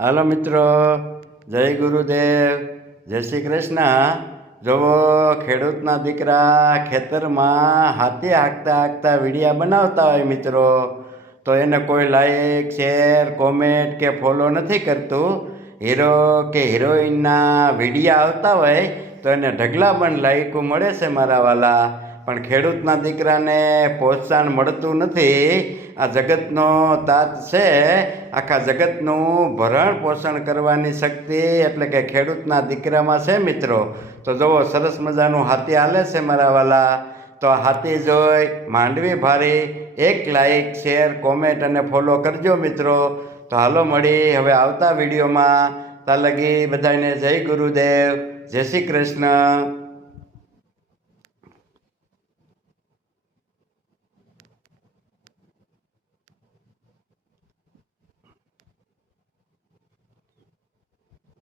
હાલો મિત્રો, જય ગુરુદેવ, જય શ્રી કૃષ્ણ. જોવો, ખેડૂતના દીકરા ખેતરમાં હાથી હાંકતા હાંકતા વિડીયા બનાવતા હોય મિત્રો, તો એને કોઈ લાઈક, શેર, કોમેન્ટ કે ફોલો નથી કરતું. હીરો કે હિરોઈનના વિડીયા આવતા હોય તો એને ઢગલાબંધ લાઈકો મળે છે મારા વાલા, પણ ખેડૂતના દીકરાને પ્રોત્સાહન મળતું નથી. આ જગતનો તાત છે, આખા જગતનું ભરણ પોષણ કરવાની શક્તિ એટલે કે ખેડૂતના દીકરામાં છે મિત્રો. તો જુઓ, સરસ મજાનું હાથી હાલે છે મારા વાલા. તો આ હાથી જોઈ માંડવી ભારી એક લાઈક, શેર, કોમેન્ટ અને ફોલો કરજો મિત્રો. તો હાલો મળી હવે આવતા વિડીયોમાં. ત્યાં લગી બધાને જય ગુરુદેવ, જય શ્રી કૃષ્ણ.